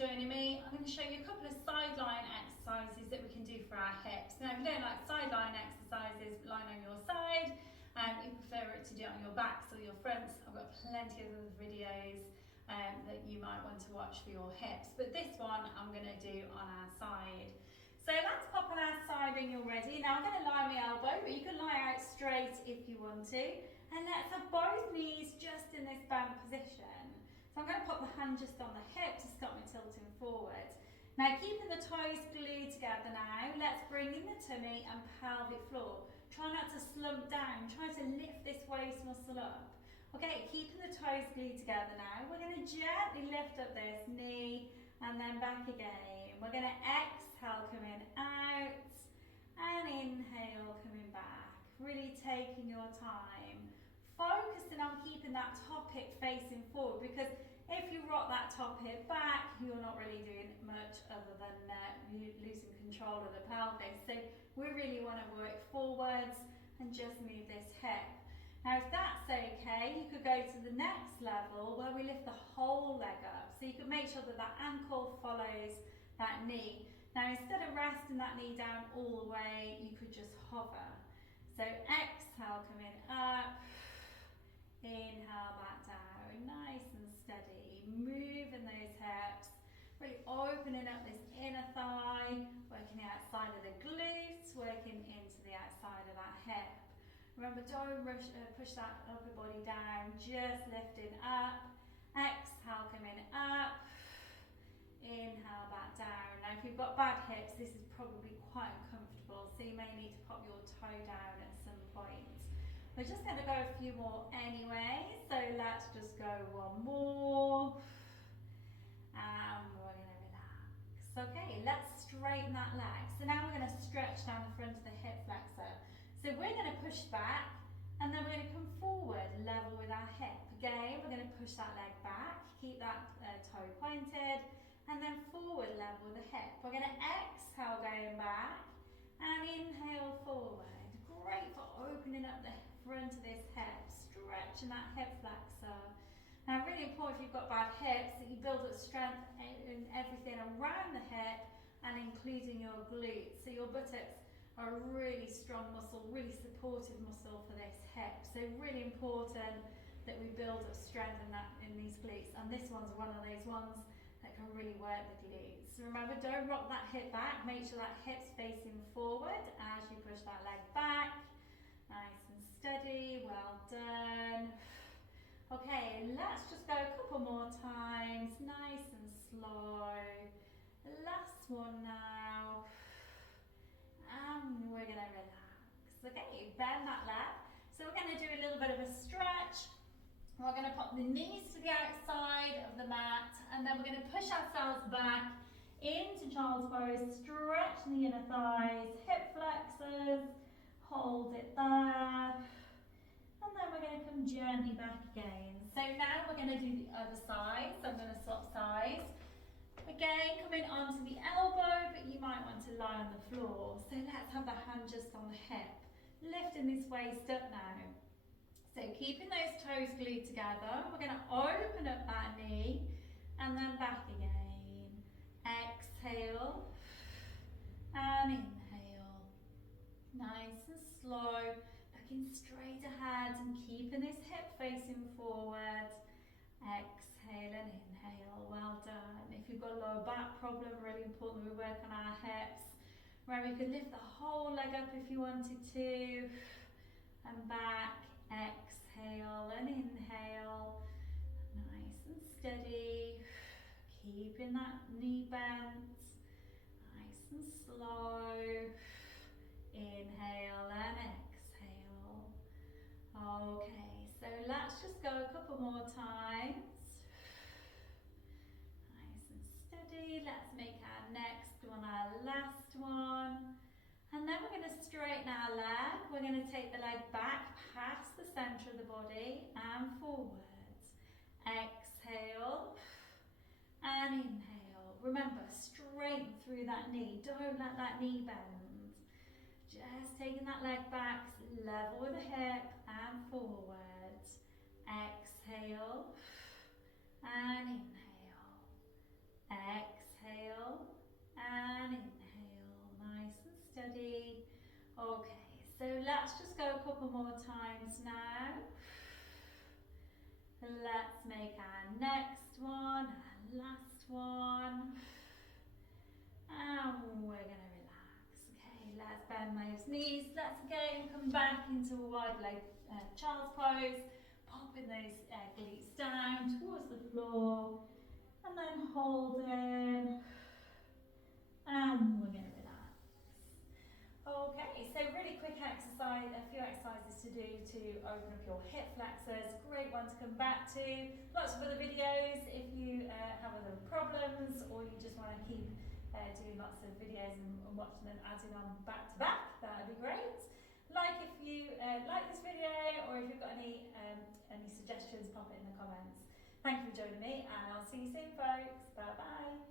joining me, I'm going to show you a couple of sideline exercises that we can do for our hips. Now, if you don't like sideline exercises, lying on your side, and you prefer it to do it on your backs or your fronts, I've got plenty of other videos that you might want to watch for your hips. But this one I'm going to do on our side. So let's pop on our side when you're ready. Now I'm going to lie my elbow, but you can lie out straight if you want to. And let's have both knees just in this bent position. So I'm going to put the hand just on the hip to stop me tilting forward. Now keeping the toes glued together now, let's bring in the tummy and pelvic floor. Try not to slump down, try to lift this waist muscle up. Okay, keeping the toes glued together now. We're going to gently lift up this knee and then back again. We're going to exhale, coming out, and inhale, coming back. Really taking your time. Focusing on keeping that top hip facing forward, because if you rock that top hip back, you're not really doing much other than losing control of the pelvis. So we really want to work forwards and just move this hip. Now if that's okay, you could go to the next level where we lift the whole leg up. So you could make sure that that ankle follows that knee. Now instead of resting that knee down all the way, you could just hover. So exhale, coming up. Inhale back down, nice and steady, moving those hips, really opening up this inner thigh, working the outside of the glutes, working into the outside of that hip. Remember, don't push that upper body down, just lifting up, exhale, coming up, inhale back down. Now if you've got bad hips, this is probably quite uncomfortable, so you may need to pop your toe down at some point. We're just going to go a few more anyway, so let's just go one more, and we're going to relax. Okay, let's straighten that leg. So now we're going to stretch down the front of the hip flexor. So we're going to push back, and then we're going to come forward level with our hip. Again, we're going to push that leg back, keep that toe pointed, and then forward level with the hip. We're going to exhale going back, and inhale forward. Great for opening up the front of this hip, stretching that hip flexor. Now really important if you've got bad hips that you build up strength in everything around the hip and including your glutes. So your buttocks are a really strong muscle, really supportive muscle for this hip. So really important that we build up strength in these glutes, and this one's one of those ones that can really work the glutes. So remember, don't rock that hip back, make sure that hip's facing forward as you push that leg back. Nice and steady, well done. Okay, let's just go a couple more times, nice and slow. Last one now. And we're going to relax. Okay, bend that leg. So we're going to do a little bit of a stretch. We're going to pop the knees to the outside of the mat, and then we're going to push ourselves back into child's pose, stretch the inner thighs, hip flexors. Hold it there, and then we're going to come gently back again. So now we're going to do the other side, so I'm going to swap sides. Again, coming onto the elbow, but you might want to lie on the floor. So let's have the hand just on the hip, lifting this waist up now. So keeping those toes glued together, we're going to open up that knee, and then back again. Exhale, and inhale. Nice and slow, looking straight ahead and keeping this hip facing forward. Exhale and inhale, well done. If you've got a lower back problem, really important that we work on our hips. Remember, you can lift the whole leg up if you wanted to. And back, exhale and inhale. Nice and steady, keeping that knee bent. Nice and slow. Inhale and exhale. Okay, so let's just go a couple more times. Nice and steady. Let's make our next one our last one. And then we're going to straighten our leg. We're going to take the leg back past the centre of the body and forwards. Exhale and inhale. Remember, straighten through that knee. Don't let that knee bend. Just taking that leg back, level with the hip and forward. Exhale and inhale. Exhale couple more times now. Let's make our next one, our last one. And we're going to relax. Okay, let's bend those knees. Let's again come back into a wide leg child's pose. Popping those glutes down towards the floor. And then hold in. And we're going to relax. Okay, so really quick exercise, a few exercises to do to open up your hip flexors. Great one to come back to. Lots of other videos if you have other problems or you just want to keep doing lots of videos and watching them adding on back to back. That would be great. Like if you like this video or if you've got any suggestions, pop it in the comments. Thank you for joining me and I'll see you soon, folks. Bye bye.